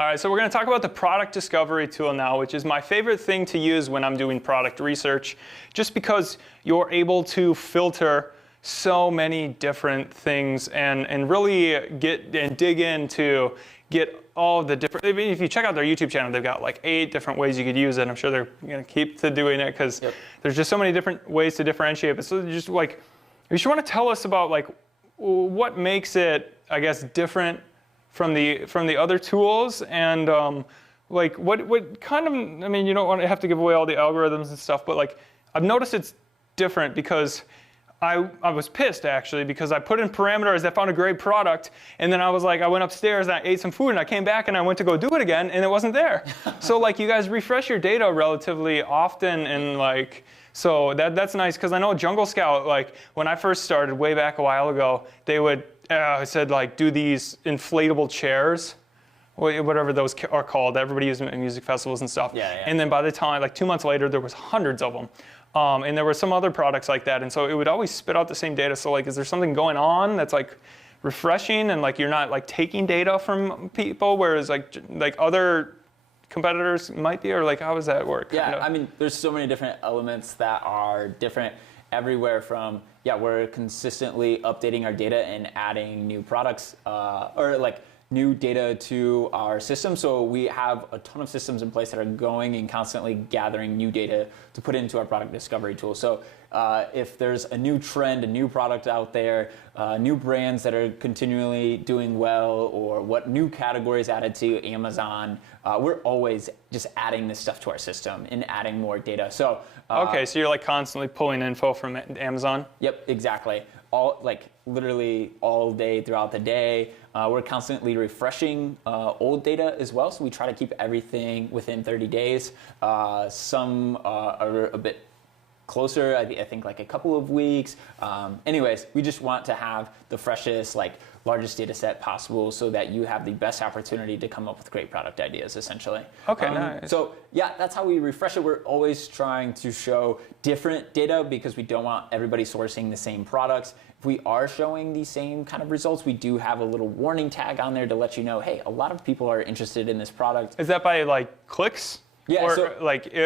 All right, so we're going to talk about the product discovery tool now, which is my favorite thing to use when I'm doing product research, just because you're able to filter so many different things and really get and dig into get all the different. I mean, if you check out their YouTube channel, they've got like 8 different ways you could use it. I'm sure they're going to keep to doing it because there's just so many different ways to differentiate. But so just like, you should want to tell us about like what makes it, I guess, different from the other tools, and like what kind of, I mean, you don't want to have to give away all the algorithms and stuff, but like I've noticed it's different because I was pissed actually because I put in parameters that found a great product, and then I was like, I went upstairs and I ate some food and I came back and I went to go do it again and it wasn't there. So like you guys refresh your data relatively often, and like, so that's nice, because I know Jungle Scout, like when I first started way back a while ago, they would said like do these inflatable chairs, whatever those are called, that everybody uses in music festivals and stuff. And then by the time, like 2 months later, there was hundreds of them. And there were some other products like that, and so it would always spit out the same data. So like, is there something going on that's like refreshing, and like you're not like taking data from people, whereas like other competitors might be, or like how does that work? Yeah, I mean, there's so many different elements that are different everywhere from, we're consistently updating our data and adding new products or like new data to our system. So we have a ton of systems in place that are going and constantly gathering new data to put into our product discovery tool. So if there's a new trend, a new product out there, new brands that are continually doing well, or what new categories added to Amazon, we're always just adding this stuff to our system and adding more data. So okay, so you're like constantly pulling info from Amazon? Yep, exactly. Literally all day throughout the day. We're constantly refreshing old data as well, so we try to keep everything within 30 days. Some are a bit closer, I think like a couple of weeks. Anyways, we just want to have the freshest, largest data set possible so that you have the best opportunity to come up with great product ideas, essentially. Okay, nice. So yeah, that's how we refresh it. We're always trying to show different data because we don't want everybody sourcing the same products. If we are showing the same kind of results, we do have a little warning tag on there to let you know, hey, a lot of people are interested in this product. Is that by like clicks? Yeah,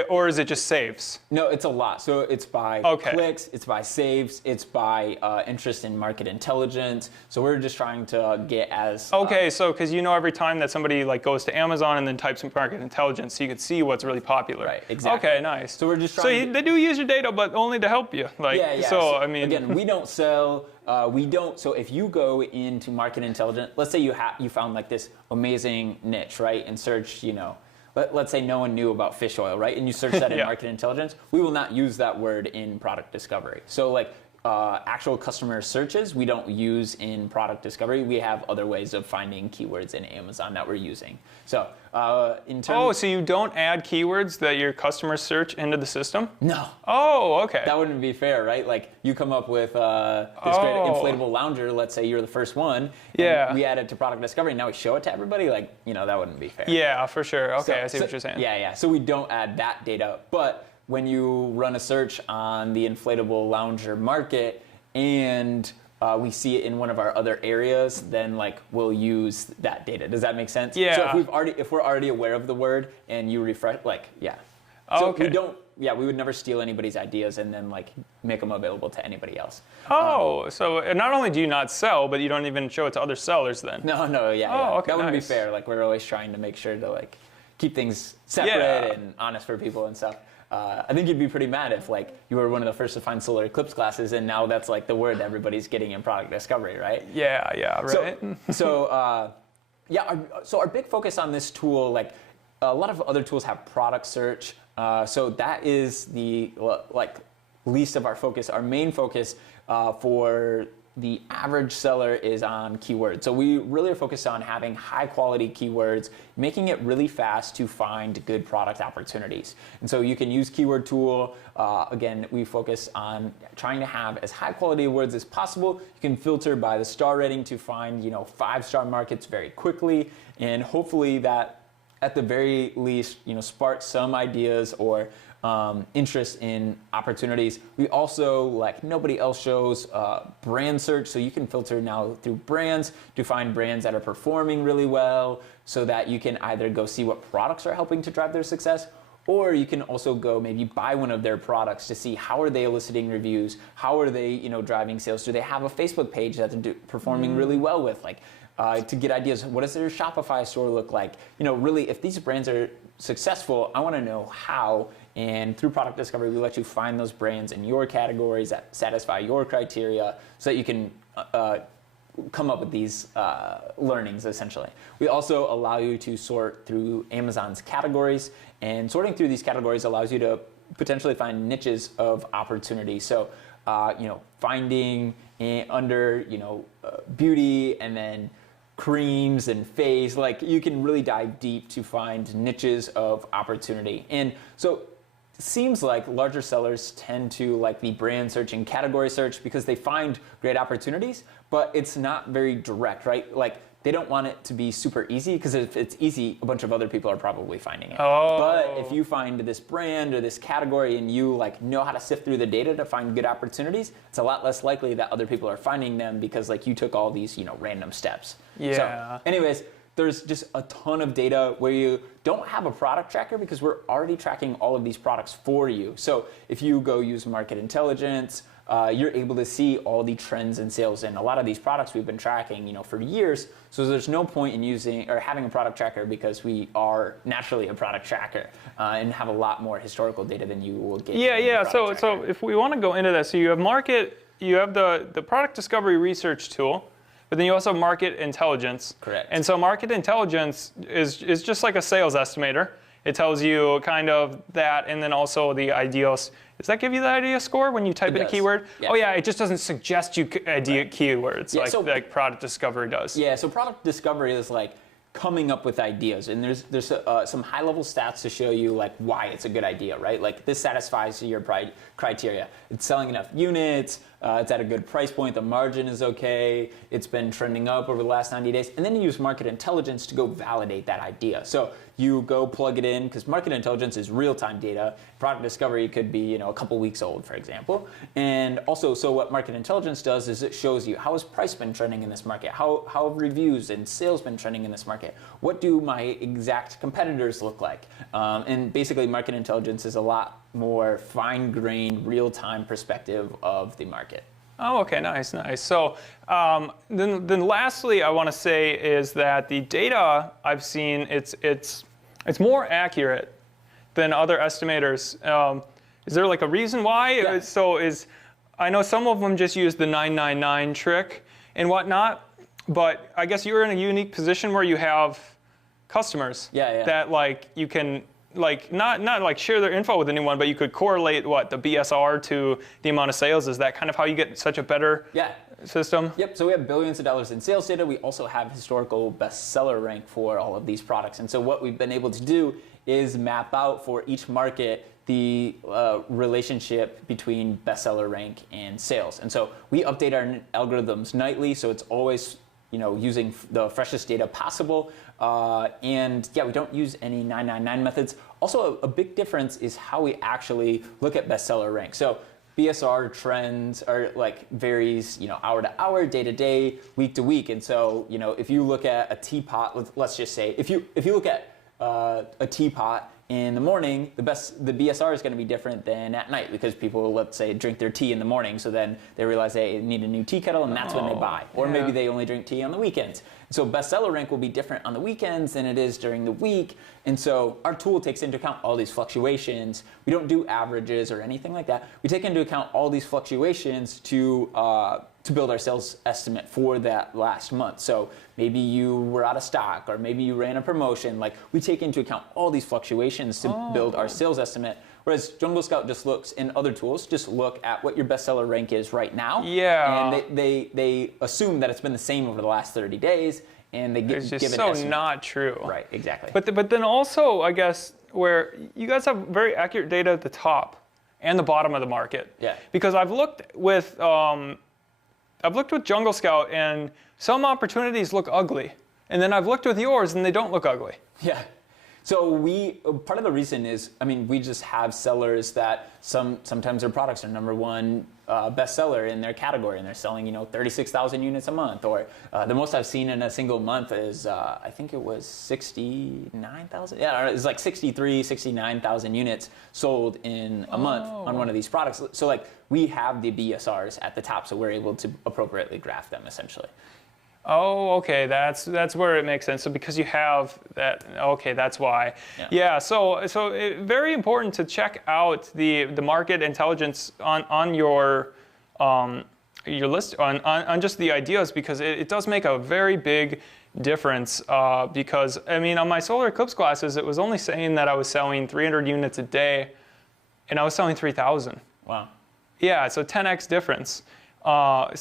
or is it just saves? No, it's a lot. So it's by clicks, it's by saves, it's by interest in market intelligence. So we're just trying to get as so because every time that somebody like goes to Amazon and then types in market intelligence, so you can see what's really popular. Right, exactly. Okay, nice. So we're just trying. So they do use your data, but only to help you. So I mean, again, we don't sell. We don't. So if you go into market intelligence, let's say you found like this amazing niche, right, and search, let's say no one knew about fish oil, right? And you search that in market intelligence, we will not use that word in product discovery. So actual customer searches, we don't use in product discovery. We have other ways of finding keywords in Amazon that we're using. So in terms... so you don't add keywords that your customers search into the system? No. Oh, okay. That wouldn't be fair, right? Like you come up with this great inflatable lounger, let's say you're the first one, and we add it to product discovery, and now we show it to everybody, that wouldn't be fair. Yeah, for sure. Okay, I see what you're saying. Yeah. So we don't add that data, but when you run a search on the inflatable lounger market and we see it in one of our other areas, then we'll use that data. Does that make sense? Yeah. So if we're already aware of the word and you refresh, So okay. we would never steal anybody's ideas and then make them available to anybody else. So not only do you not sell, but you don't even show it to other sellers then? No, Okay, that wouldn't be fair. We're always trying to make sure to keep things separate and honest for people and stuff. I think you'd be pretty mad if you were one of the first to find solar eclipse glasses, and now that's the word everybody's getting in product discovery, right? Yeah, right. So our big focus on this tool, a lot of other tools have product search. So that is the least of our focus. Our main focus for the average seller is on keywords. So we really are focused on having high quality keywords, making it really fast to find good product opportunities. And so you can use Keyword Tool. Again, we focus on trying to have as high quality words as possible. You can filter by the star rating to find 5-star markets very quickly, and hopefully that at the very least, spark some ideas or interest in opportunities. We also, like nobody else shows, brand search. So you can filter now through brands to find brands that are performing really well so that you can either go see what products are helping to drive their success, or you can also go maybe buy one of their products to see how are they eliciting reviews, how are they driving sales, do they have a Facebook page that they're performing really well with, like to get ideas, what does their Shopify store look like? Really, if these brands are successful, I want to know how. And through product discovery, we let you find those brands in your categories that satisfy your criteria so that you can come up with these learnings, essentially. We also allow you to sort through Amazon's categories, and sorting through these categories allows you to potentially find niches of opportunity. So, finding under, beauty and then creams and face, like you can really dive deep to find niches of opportunity. And so it seems like larger sellers tend to like the brand search and category search because they find great opportunities, but it's not very direct, right? Like they don't want it to be super easy because if it's easy, a bunch of other people are probably finding it. Oh. But if you find this brand or this category and you like know how to sift through the data to find good opportunities, it's a lot less likely that other people are finding them because like you took all these, random steps. Yeah. So, anyways, there's just a ton of data where you don't have a product tracker because we're already tracking all of these products for you. So if you go use market intelligence, you're able to see all the trends in sales. And a lot of these products we've been tracking, for years. So there's no point in using or having a product tracker because we are naturally a product tracker and have a lot more historical data than you will get. Yeah. So if we want to go into that, so you have the product discovery research tool. But then you also have market intelligence. Correct. And so market intelligence is just like a sales estimator. It tells you kind of that, and then also the ideals. Does that give you the idea score when you type in a keyword? Yeah. Oh yeah, it just doesn't suggest you idea keywords like product discovery does. Yeah, so product discovery is like coming up with ideas, and there's some high level stats to show you like why it's a good idea, right? Like this satisfies your criteria. It's selling enough units. It's at a good price point. The margin is okay. It's been trending up over the last 90 days. And then you use market intelligence to go validate that idea. So you go plug it in because market intelligence is real-time data. Product discovery could be a couple weeks old, for example. And also, so what market intelligence does is it shows you how has price been trending in this market? How have reviews and sales been trending in this market? What do my exact competitors look like? And basically, market intelligence is a lot more fine-grained, real-time perspective of the market. Oh, okay, nice. So then lastly, I want to say is that the data I've seen, it's more accurate than other estimators. Is there like a reason why? Yeah. So I know some of them just use the 999 trick and whatnot, but I guess you're in a unique position where you have customers that like you can like not like share their info with anyone, but you could correlate the BSR to the amount of sales. Is that kind of how you get such a better system? Yep. So we have billions of dollars in sales data. We also have historical bestseller rank for all of these products. And so what we've been able to do is map out for each market the relationship between bestseller rank and sales. And so we update our algorithms nightly, so it's always using the freshest data possible. And we don't use any 999 methods. Also, a big difference is how we actually look at bestseller rank. So BSR trends are like varies, hour to hour, day to day, week to week. And so, if you look at a teapot, let's just say, if you look at a teapot in the morning, the BSR is going to be different than at night because people, let's say, drink their tea in the morning, so then they realize they need a new tea kettle, and that's when they buy. Or maybe they only drink tea on the weekends. So bestseller rank will be different on the weekends than it is during the week. And so our tool takes into account all these fluctuations. We don't do averages or anything like that. We take into account all these fluctuations to build our sales estimate for that last month. So maybe you were out of stock, or maybe you ran a promotion. Like, we take into account all these fluctuations to build our sales estimate. Whereas Jungle Scout just looks, in other tools, just look at what your bestseller rank is right now. Yeah. And they assume that it's been the same over the last 30 days, and they give an estimate. It's just not true. Right, exactly. But then also, I guess, where you guys have very accurate data at the top and the bottom of the market. Yeah. Because I've looked with Jungle Scout, and some opportunities look ugly. And then I've looked with yours, and they don't look ugly. Yeah. So part of the reason is, I mean, we just have sellers that sometimes their products are number one bestseller in their category, and they're selling 36,000 units a month, or the most I've seen in a single month is I think it was 69,000. Yeah, it's like 69,000 units sold in a month on one of these products. So like we have the BSRs at the top, so we're able to appropriately graph them essentially. Oh, okay, that's where it makes sense. So because you have that, okay, that's why. Yeah, so very important to check out the market intelligence on your list on just the ideas, because it does make a very big difference. Because I mean, on my solar eclipse glasses, it was only saying that I was selling 300 units a day, and I was selling 3,000. Wow. Yeah, so 10x difference. Actually,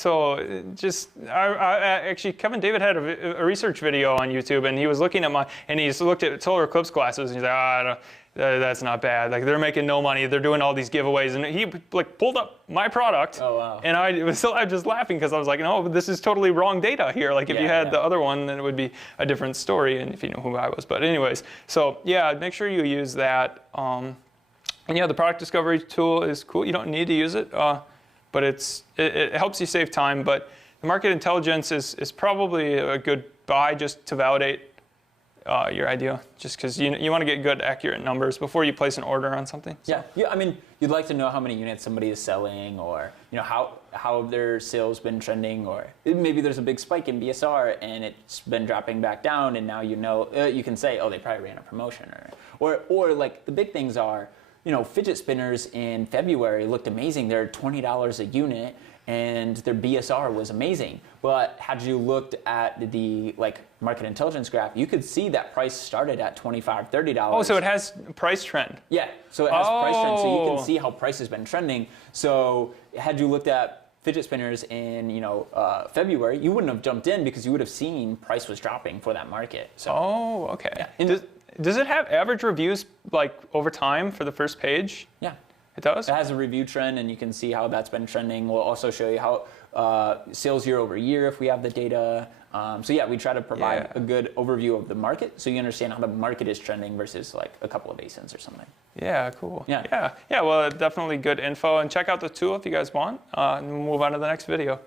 Kevin David had a research video on YouTube, and he was looking at he's looked at solar eclipse glasses, and he's like, that's not bad. Like, they're making no money. They're doing all these giveaways, and he like pulled up my product. Oh, wow. And I was just laughing because I was like, no, this is totally wrong data here. Like, if you had the other one, then it would be a different story, and if you know who I was. But anyways, so yeah, make sure you use that. And yeah, the product discovery tool is cool. You don't need to use it. But it helps you save time. But the market intelligence is probably a good buy just to validate your idea, just because you want to get good, accurate numbers before you place an order on something. So. Yeah. I mean, you'd like to know how many units somebody is selling, or how have their sales been trending, or maybe there's a big spike in BSR and it's been dropping back down, and now you can say, oh, they probably ran a promotion, or like the big things are. Fidget spinners in February looked amazing. They're $20 a unit, and their BSR was amazing. But had you looked at the market intelligence graph, you could see that price started at $25, $30. Oh, so it has price trend. Yeah, so it has price trend, so you can see how price has been trending. So had you looked at fidget spinners in February, you wouldn't have jumped in because you would have seen price was dropping for that market. So, oh, okay. Yeah. Does it have average reviews over time for the first page? Yeah. It does? It has a review trend, and you can see how that's been trending. We'll also show you how sales year over year if we have the data. So yeah, we try to provide a good overview of the market so you understand how the market is trending versus like a couple of ASINs or something. Yeah, cool. Yeah. Well, definitely good info. And check out the tool if you guys want. And we'll move on to the next video.